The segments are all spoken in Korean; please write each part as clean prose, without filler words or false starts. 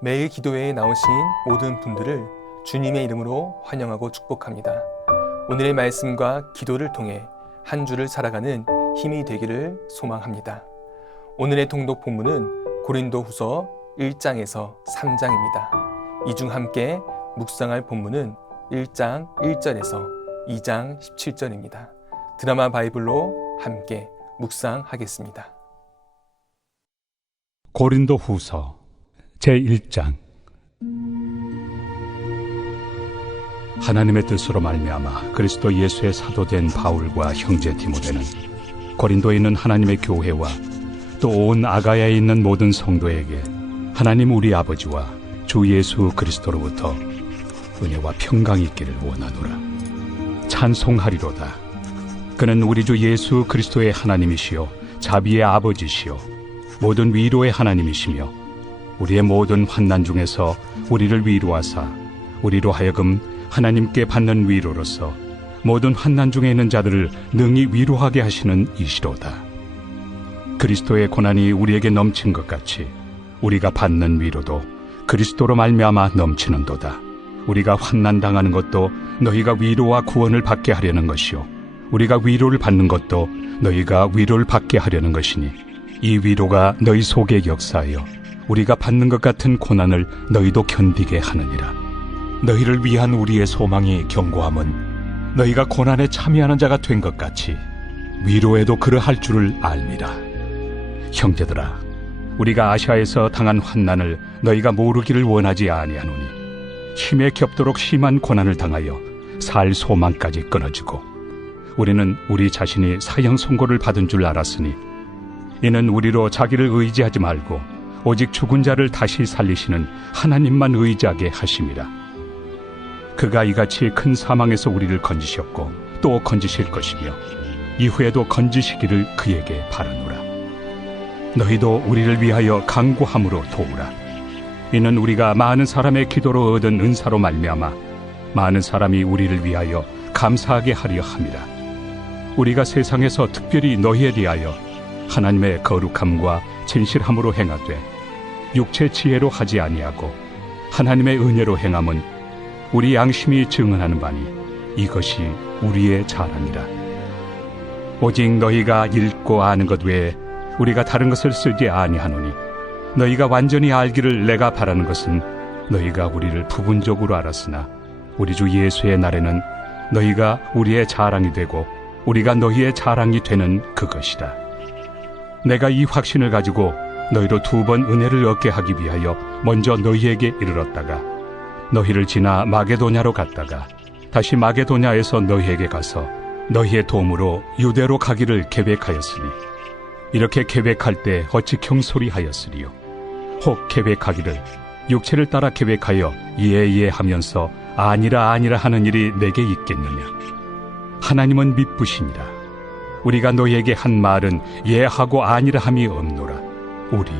매일 기도회에 나오신 모든 분들을 주님의 이름으로 환영하고 축복합니다. 오늘의 말씀과 기도를 통해 한 주를 살아가는 힘이 되기를 소망합니다. 오늘의 통독 본문은 고린도후서 1장에서 3장입니다. 이 중 함께 묵상할 본문은 1장 1절에서 2장 17절입니다. 드라마 바이블로 함께 묵상하겠습니다. 고린도후서 제1장. 하나님의 뜻으로 말미암아 그리스도 예수의 사도된 바울과 형제 디모데는 고린도에 있는 하나님의 교회와 또 온 아가야에 있는 모든 성도에게 하나님 우리 아버지와 주 예수 그리스도로부터 은혜와 평강이 있기를 원하노라. 찬송하리로다. 그는 우리 주 예수 그리스도의 하나님이시요 자비의 아버지시요 모든 위로의 하나님이시며 우리의 모든 환난 중에서 우리를 위로하사 우리로 하여금 하나님께 받는 위로로서 모든 환난 중에 있는 자들을 능히 위로하게 하시는 이시로다. 그리스도의 고난이 우리에게 넘친 것 같이 우리가 받는 위로도 그리스도로 말미암아 넘치는도다. 우리가 환난 당하는 것도 너희가 위로와 구원을 받게 하려는 것이요 우리가 위로를 받는 것도 너희가 위로를 받게 하려는 것이니 이 위로가 너희 속에 역사하여 우리가 받는 것 같은 고난을 너희도 견디게 하느니라. 너희를 위한 우리의 소망이 견고함은 너희가 고난에 참여하는 자가 된 것 같이 위로에도 그러할 줄을 알미라. 형제들아, 우리가 아시아에서 당한 환난을 너희가 모르기를 원하지 아니하노니 힘에 겹도록 심한 고난을 당하여 살 소망까지 끊어지고 우리는 우리 자신이 사형 선고를 받은 줄 알았으니 이는 우리로 자기를 의지하지 말고 오직 죽은 자를 다시 살리시는 하나님만 의지하게 하심이라. 그가 이같이 큰 사망에서 우리를 건지셨고 또 건지실 것이며 이후에도 건지시기를 그에게 바라노라. 너희도 우리를 위하여 간구함으로 도우라. 이는 우리가 많은 사람의 기도로 얻은 은사로 말미암아 많은 사람이 우리를 위하여 감사하게 하려 함이라. 우리가 세상에서 특별히 너희에 대하여 하나님의 거룩함과 진실함으로 행하되 육체 지혜로 하지 아니하고 하나님의 은혜로 행함은 우리 양심이 증언하는 바니 이것이 우리의 자랑이라. 오직 너희가 읽고 아는 것 외에 우리가 다른 것을 쓰지 아니하노니 너희가 완전히 알기를 내가 바라는 것은 너희가 우리를 부분적으로 알았으나 우리 주 예수의 날에는 너희가 우리의 자랑이 되고 우리가 너희의 자랑이 되는 그것이라. 내가 이 확신을 가지고 너희로 2번 은혜를 얻게 하기 위하여 먼저 너희에게 이르렀다가 너희를 지나 마게도냐로 갔다가 다시 마게도냐에서 너희에게 가서 너희의 도움으로 유대로 가기를 계획하였으니 이렇게 계획할 때 어찌 경솔이하였으리요. 혹 계획하기를 육체를 따라 계획하여 예예 하면서 아니라 하는 일이 내게 있겠느냐. 하나님은 미쁘시니라. 우리가 너희에게 한 말은 예하고 아니라 함이 없노라. 우리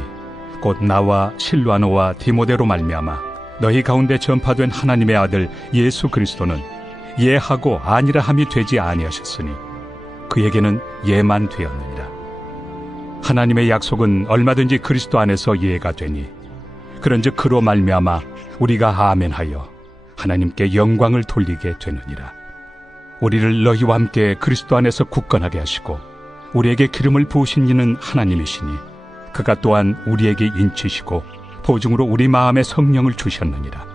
곧 나와 실와노와 디모데로 말미암아 너희 가운데 전파된 하나님의 아들 예수 그리스도는 예하고 아니라 함이 되지 아니하셨으니 그에게는 예만 되었느니라. 하나님의 약속은 얼마든지 그리스도 안에서 예가 되니 그런즉 그로 말미암아 우리가 아멘하여 하나님께 영광을 돌리게 되느니라. 우리를 너희와 함께 그리스도 안에서 굳건하게 하시고 우리에게 기름을 부으신 이는 하나님이시니 그가 또한 우리에게 인치시고 보증으로 우리 마음에 성령을 주셨느니라.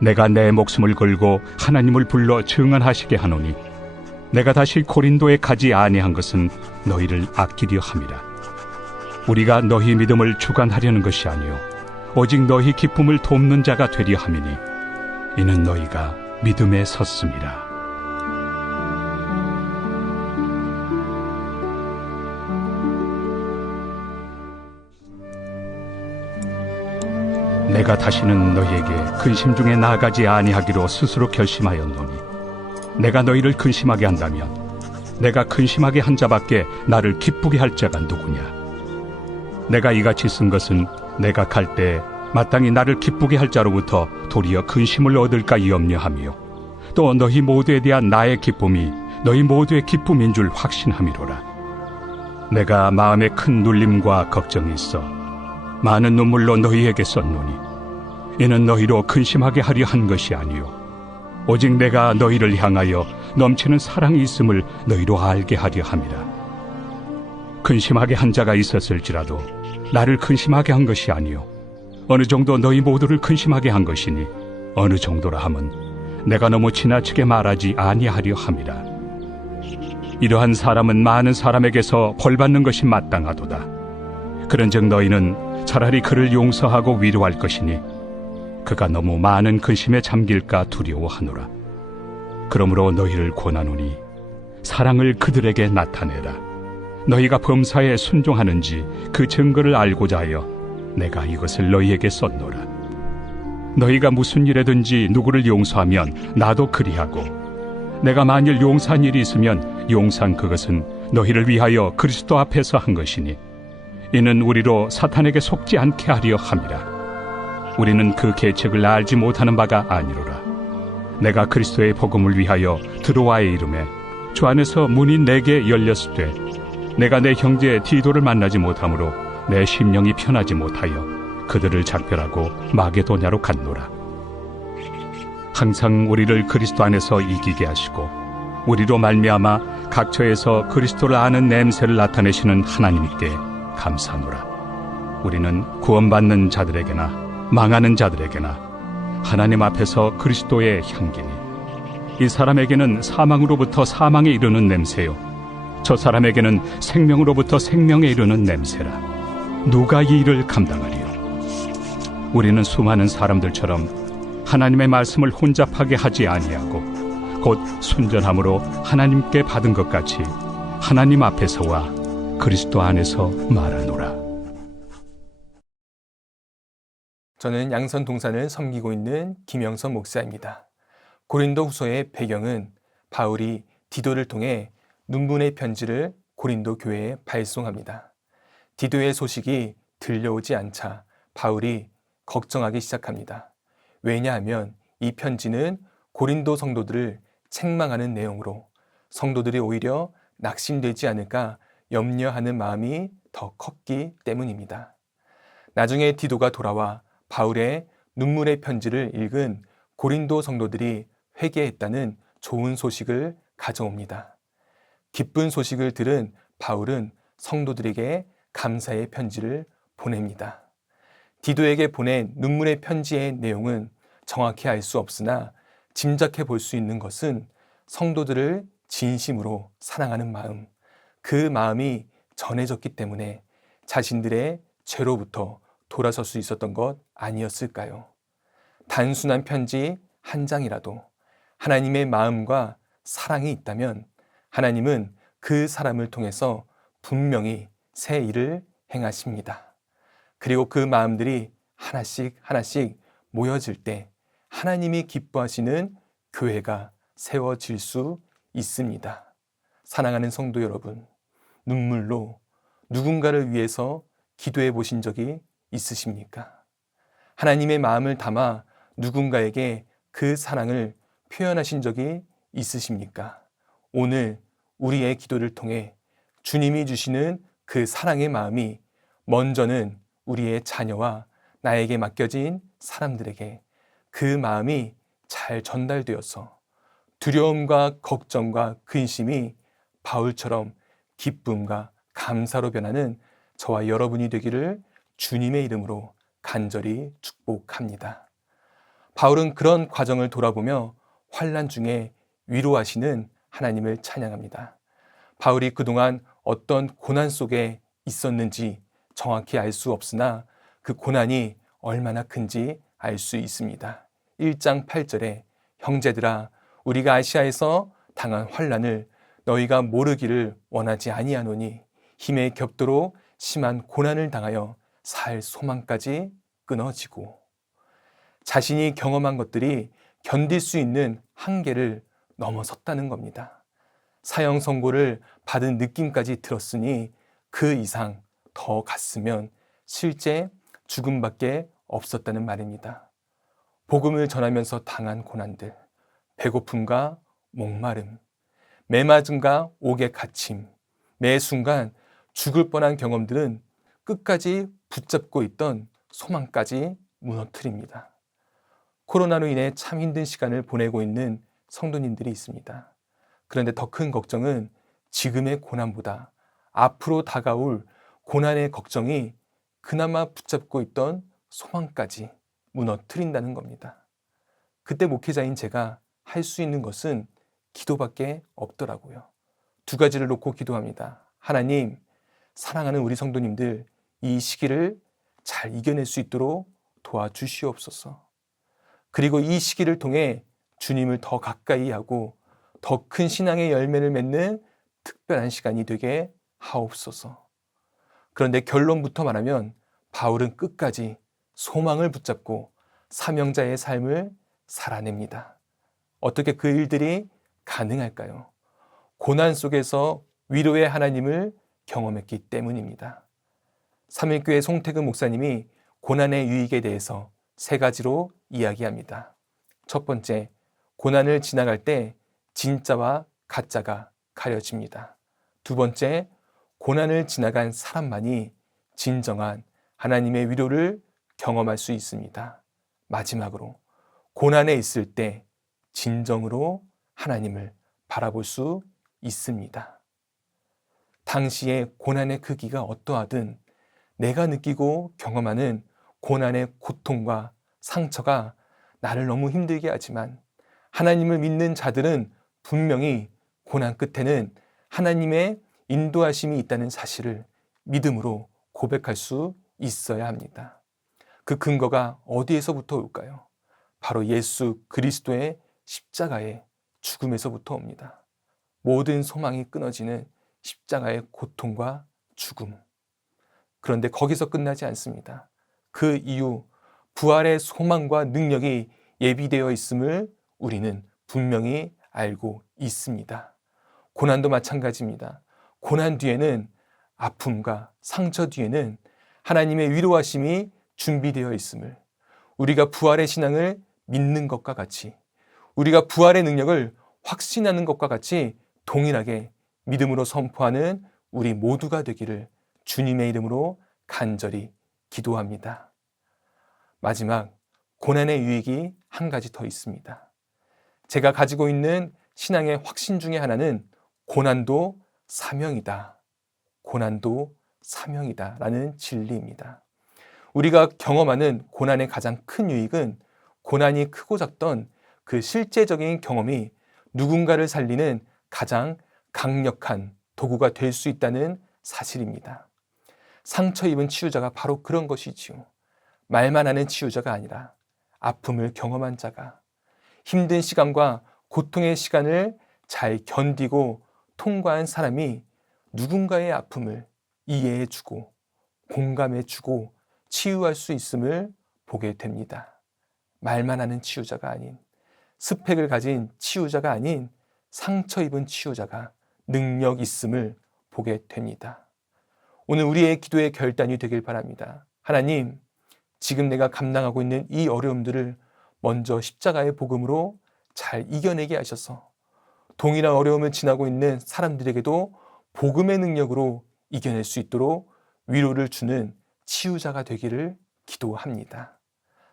내가 내 목숨을 걸고 하나님을 불러 증언하시게 하노니 내가 다시 고린도에 가지 아니한 것은 너희를 아끼려 함이라. 우리가 너희 믿음을 주관하려는 것이 아니요 오직 너희 기쁨을 돕는 자가 되려 함이니 이는 너희가 믿음에 섰음이라. 내가 다시는 너희에게 근심 중에 나아가지 아니하기로 스스로 결심하였노니 내가 너희를 근심하게 한다면 내가 근심하게 한 자밖에 나를 기쁘게 할 자가 누구냐. 내가 이같이 쓴 것은 내가 갈 때 마땅히 나를 기쁘게 할 자로부터 도리어 근심을 얻을까 염려하며 또 너희 모두에 대한 나의 기쁨이 너희 모두의 기쁨인 줄 확신함이로라. 내가 마음에 큰 눌림과 걱정이 있어 많은 눈물로 너희에게 썼노니 이는 너희로 근심하게 하려 한 것이 아니요 오직 내가 너희를 향하여 넘치는 사랑이 있음을 너희로 알게 하려 함이라. 근심하게 한 자가 있었을지라도 나를 근심하게 한 것이 아니요 어느 정도 너희 모두를 근심하게 한 것이니 어느 정도라 함은 내가 너무 지나치게 말하지 아니하려 함이라. 이러한 사람은 많은 사람에게서 벌받는 것이 마땅하도다. 그런즉 너희는 차라리 그를 용서하고 위로할 것이니 그가 너무 많은 근심에 잠길까 두려워하노라. 그러므로 너희를 권하노니 사랑을 그들에게 나타내라. 너희가 범사에 순종하는지 그 증거를 알고자 하여 내가 이것을 너희에게 썼노라. 너희가 무슨 일에든지 누구를 용서하면 나도 그리하고 내가 만일 용서한 일이 있으면 용서한 그것은 너희를 위하여 그리스도 앞에서 한 것이니 이는 우리로 사탄에게 속지 않게 하려 함이라. 우리는 그 계책을 알지 못하는 바가 아니로라. 내가 그리스도의 복음을 위하여 드로아에 이름에 주 안에서 문이 내게 열렸을 때 내가 내 형제 디도를 만나지 못하므로 내 심령이 편하지 못하여 그들을 작별하고 마게도냐로 갔노라. 항상 우리를 그리스도 안에서 이기게 하시고 우리로 말미암아 각처에서 그리스도를 아는 냄새를 나타내시는 하나님께 감사하노라. 우리는 구원받는 자들에게나 망하는 자들에게나 하나님 앞에서 그리스도의 향기니 이 사람에게는 사망으로부터 사망에 이르는 냄새요 저 사람에게는 생명으로부터 생명에 이르는 냄새라. 누가 이 일을 감당하리요? 우리는 수많은 사람들처럼 하나님의 말씀을 혼잡하게 하지 아니하고 곧 순전함으로 하나님께 받은 것 같이 하나님 앞에서와 그리스도 안에서 말하노라. 저는 양선 동산을 섬기고 있는 김영선 목사입니다. 고린도 후서의 배경은 바울이 디도를 통해 눈분의 편지를 고린도 교회에 발송합니다. 디도의 소식이 들려오지 않자 바울이 걱정하기 시작합니다. 왜냐하면 이 편지는 고린도 성도들을 책망하는 내용으로 성도들이 오히려 낙심되지 않을까 염려하는 마음이 더 컸기 때문입니다. 나중에 디도가 돌아와 바울의 눈물의 편지를 읽은 고린도 성도들이 회개했다는 좋은 소식을 가져옵니다. 기쁜 소식을 들은 바울은 성도들에게 감사의 편지를 보냅니다. 디도에게 보낸 눈물의 편지의 내용은 정확히 알 수 없으나 짐작해 볼 수 있는 것은 성도들을 진심으로 사랑하는 마음, 그 마음이 전해졌기 때문에 자신들의 죄로부터 돌아설 수 있었던 것 아니었을까요? 단순한 편지 한 장이라도 하나님의 마음과 사랑이 있다면 하나님은 그 사람을 통해서 분명히 새 일을 행하십니다. 그리고 그 마음들이 하나씩 하나씩 모여질 때 하나님이 기뻐하시는 교회가 세워질 수 있습니다. 사랑하는 성도 여러분, 눈물로 누군가를 위해서 기도해 보신 적이 있으십니까? 하나님의 마음을 담아 누군가에게 그 사랑을 표현하신 적이 있으십니까? 오늘 우리의 기도를 통해 주님이 주시는 그 사랑의 마음이 먼저는 우리의 자녀와 나에게 맡겨진 사람들에게 그 마음이 잘 전달되어서 두려움과 걱정과 근심이 바울처럼 기쁨과 감사로 변하는 저와 여러분이 되기를 주님의 이름으로 간절히 축복합니다. 바울은 그런 과정을 돌아보며 환난 중에 위로하시는 하나님을 찬양합니다. 바울이 그동안 어떤 고난 속에 있었는지 정확히 알 수 없으나 그 고난이 얼마나 큰지 알 수 있습니다. 1장 8절에 형제들아 우리가 아시아에서 당한 환난을 너희가 모르기를 원하지 아니하노니 힘에 겹도록 심한 고난을 당하여 살 소망까지 끊어지고, 자신이 경험한 것들이 견딜 수 있는 한계를 넘어섰다는 겁니다. 사형 선고를 받은 느낌까지 들었으니 그 이상 더 갔으면 실제 죽음밖에 없었다는 말입니다. 복음을 전하면서 당한 고난들, 배고픔과 목마름, 매맞음과 옥에 갇힘, 매 순간 죽을 뻔한 경험들은 끝까지 붙잡고 있던 소망까지 무너뜨립니다. 코로나로 인해 참 힘든 시간을 보내고 있는 성도님들이 있습니다. 그런데 더 큰 걱정은 지금의 고난보다 앞으로 다가올 고난의 걱정이 그나마 붙잡고 있던 소망까지 무너뜨린다는 겁니다. 그때 목회자인 제가 할 수 있는 것은 기도밖에 없더라고요. 두 가지를 놓고 기도합니다. 하나님, 사랑하는 우리 성도님들 이 시기를 잘 이겨낼 수 있도록 도와주시옵소서. 그리고 이 시기를 통해 주님을 더 가까이 하고 더 큰 신앙의 열매를 맺는 특별한 시간이 되게 하옵소서. 그런데 결론부터 말하면 바울은 끝까지 소망을 붙잡고 사명자의 삶을 살아냅니다. 어떻게 그 일들이 가능할까요? 고난 속에서 위로의 하나님을 경험했기 때문입니다. 삼일교회 송태근 목사님이 고난의 유익에 대해서 세 가지로 이야기합니다. 첫 번째, 고난을 지나갈 때 진짜와 가짜가 가려집니다. 두 번째, 고난을 지나간 사람만이 진정한 하나님의 위로를 경험할 수 있습니다. 마지막으로, 고난에 있을 때 진정으로 하나님을 바라볼 수 있습니다. 당시의 고난의 크기가 어떠하든 내가 느끼고 경험하는 고난의 고통과 상처가 나를 너무 힘들게 하지만 하나님을 믿는 자들은 분명히 고난 끝에는 하나님의 인도하심이 있다는 사실을 믿음으로 고백할 수 있어야 합니다. 그 근거가 어디에서부터 올까요? 바로 예수 그리스도의 십자가의 죽음에서부터 옵니다. 모든 소망이 끊어지는 십자가의 고통과 죽음. 그런데 거기서 끝나지 않습니다. 그 이후 부활의 소망과 능력이 예비되어 있음을 우리는 분명히 알고 있습니다. 고난도 마찬가지입니다. 고난 뒤에는 아픔과 상처 뒤에는 하나님의 위로하심이 준비되어 있음을, 우리가 부활의 신앙을 믿는 것과 같이, 우리가 부활의 능력을 확신하는 것과 같이 동일하게 믿음으로 선포하는 우리 모두가 되기를 주님의 이름으로 간절히 기도합니다. 마지막 고난의 유익이 한 가지 더 있습니다. 제가 가지고 있는 신앙의 확신 중에 하나는 고난도 사명이다. 고난도 사명이다. 라는 진리입니다. 우리가 경험하는 고난의 가장 큰 유익은 고난이 크고 작던 그 실제적인 경험이 누군가를 살리는 가장 강력한 도구가 될 수 있다는 사실입니다. 상처 입은 치유자가 바로 그런 것이지요. 말만 하는 치유자가 아니라 아픔을 경험한 자가 힘든 시간과 고통의 시간을 잘 견디고 통과한 사람이 누군가의 아픔을 이해해주고 공감해주고 치유할 수 있음을 보게 됩니다. 말만 하는 치유자가 아닌, 스펙을 가진 치유자가 아닌 상처 입은 치유자가 능력 있음을 보게 됩니다. 오늘 우리의 기도의 결단이 되길 바랍니다. 하나님, 지금 내가 감당하고 있는 이 어려움들을 먼저 십자가의 복음으로 잘 이겨내게 하셔서 동일한 어려움을 지나고 있는 사람들에게도 복음의 능력으로 이겨낼 수 있도록 위로를 주는 치유자가 되기를 기도합니다.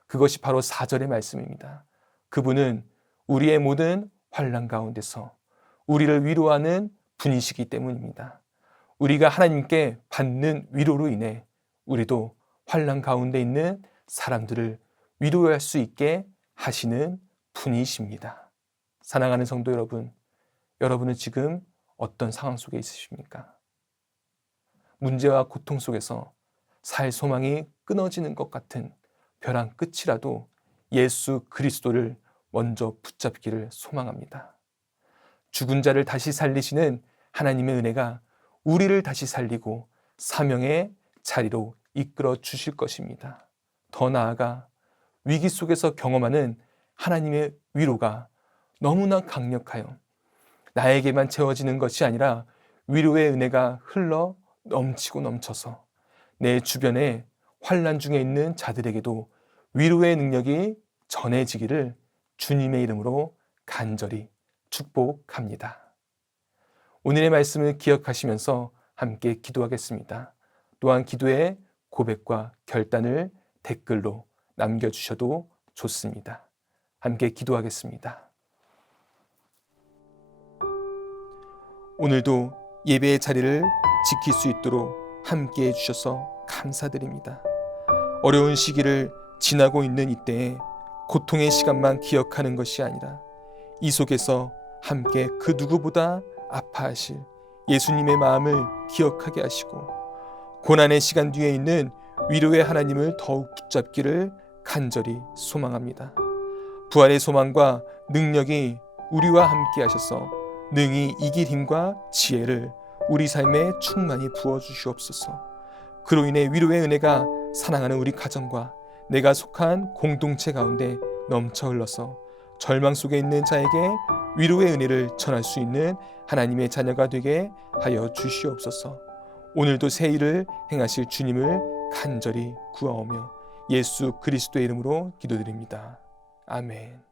그것이 바로 4절의 말씀입니다. 그분은 우리의 모든 환난 가운데서 우리를 위로하는 분이시기 때문입니다. 우리가 하나님께 받는 위로로 인해 우리도 환난 가운데 있는 사람들을 위로할 수 있게 하시는 분이십니다. 사랑하는 성도 여러분, 여러분은 지금 어떤 상황 속에 있으십니까? 문제와 고통 속에서 살 소망이 끊어지는 것 같은 벼랑 끝이라도 예수 그리스도를 먼저 붙잡기를 소망합니다. 죽은 자를 다시 살리시는 하나님의 은혜가 우리를 다시 살리고 사명의 자리로 이끌어 주실 것입니다. 더 나아가 위기 속에서 경험하는 하나님의 위로가 너무나 강력하여 나에게만 채워지는 것이 아니라 위로의 은혜가 흘러 넘치고 넘쳐서 내 주변에 환난 중에 있는 자들에게도 위로의 능력이 전해지기를 주님의 이름으로 간절히 축복합니다. 오늘의 말씀을 기억하시면서 함께 기도하겠습니다. 또한 기도의 고백과 결단을 댓글로 남겨주셔도 좋습니다. 함께 기도하겠습니다. 오늘도 예배의 자리를 지킬 수 있도록 함께 해주셔서 감사드립니다. 어려운 시기를 지나고 있는 이때에 고통의 시간만 기억하는 것이 아니라 이 속에서 함께 그 누구보다 아파하실 예수님의 마음을 기억하게 하시고 고난의 시간 뒤에 있는 위로의 하나님을 더욱 붙잡기를 간절히 소망합니다. 부활의 소망과 능력이 우리와 함께 하셔서 능히 이길 힘과 지혜를 우리 삶에 충만히 부어주시옵소서. 그로 인해 위로의 은혜가 사랑하는 우리 가정과 내가 속한 공동체 가운데 넘쳐 흘러서 절망 속에 있는 자에게 위로의 은혜를 전할 수 있는 하나님의 자녀가 되게 하여 주시옵소서. 오늘도 새 일을 행하실 주님을 간절히 구하오며 예수 그리스도의 이름으로 기도드립니다. 아멘.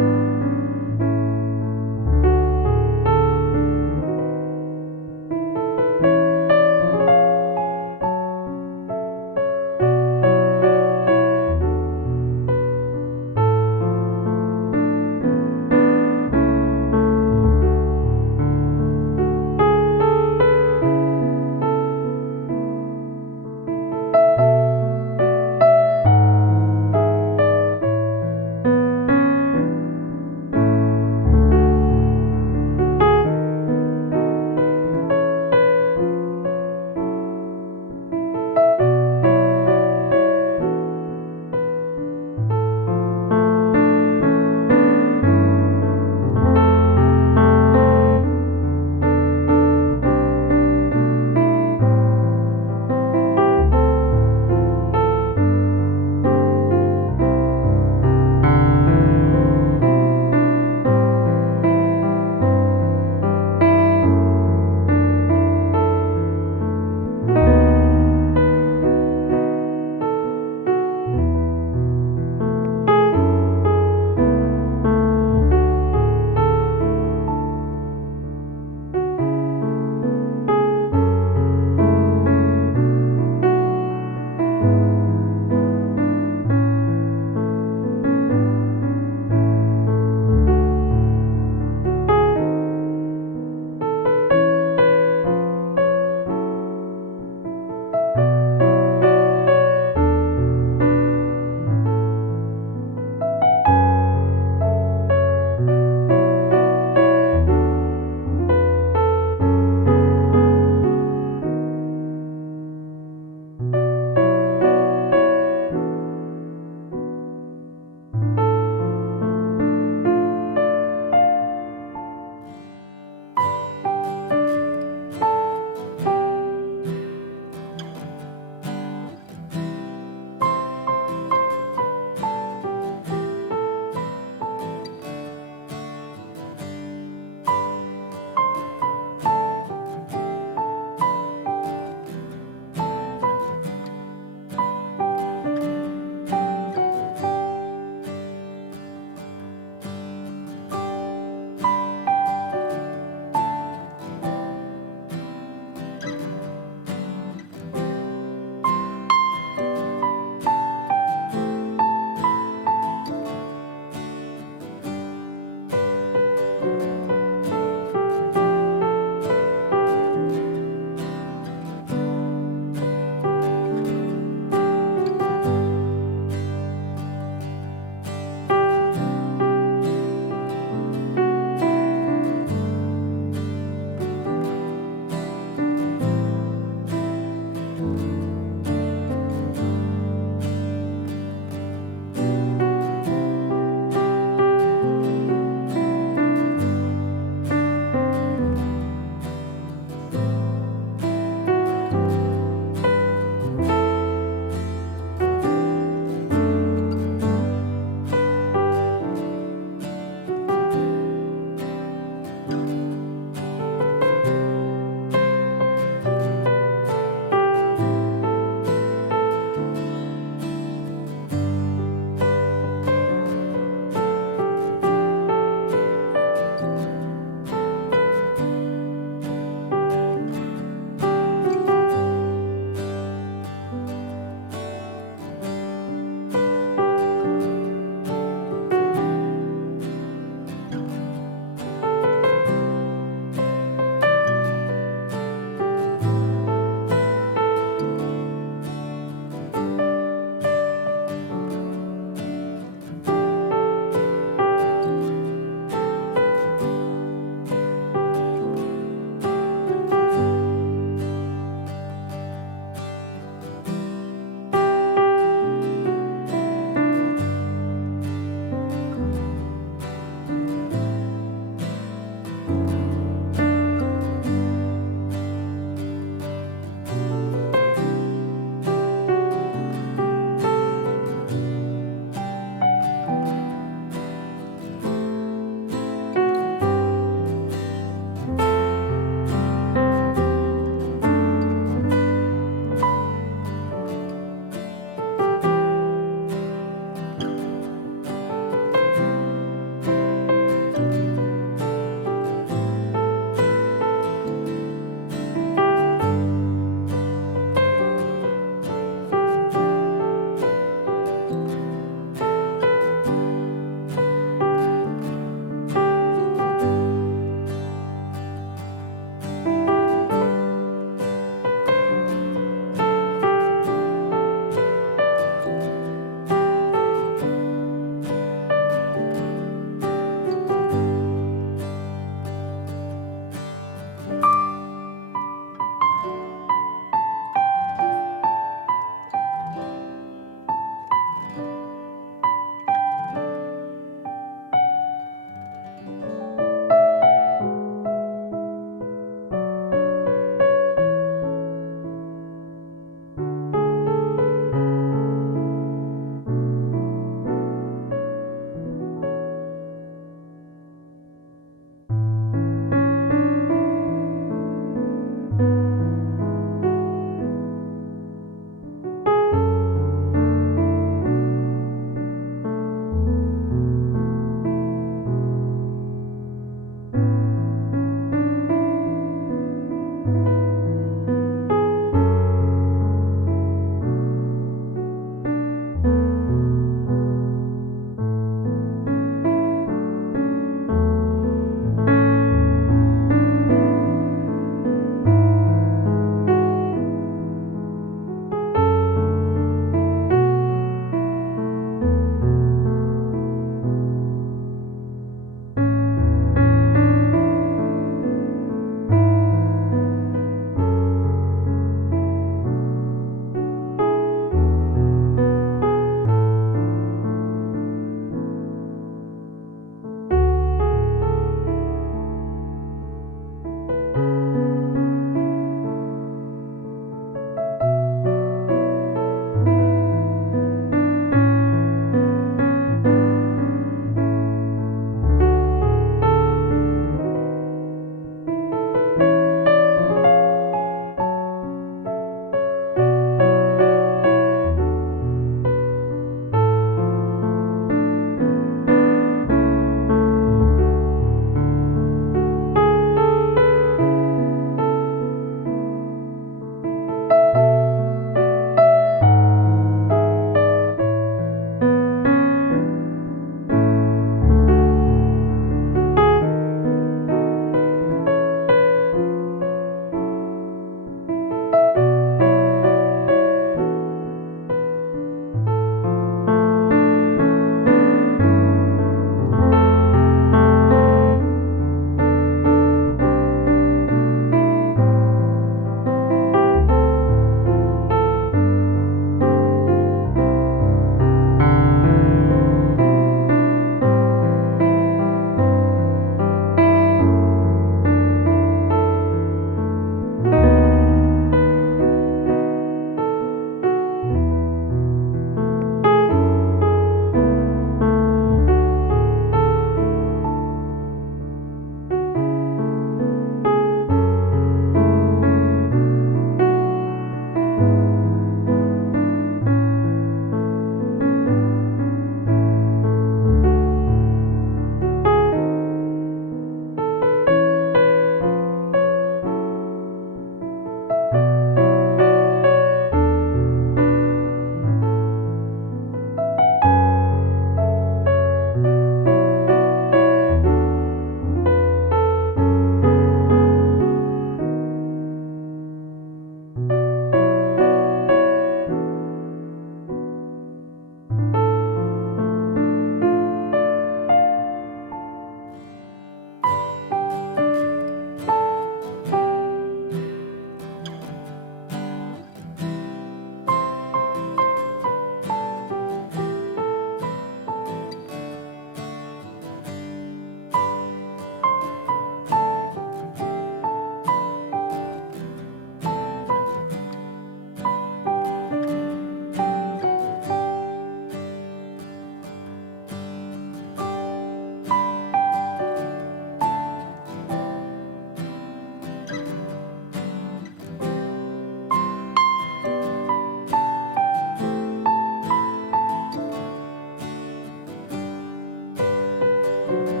주옵소서.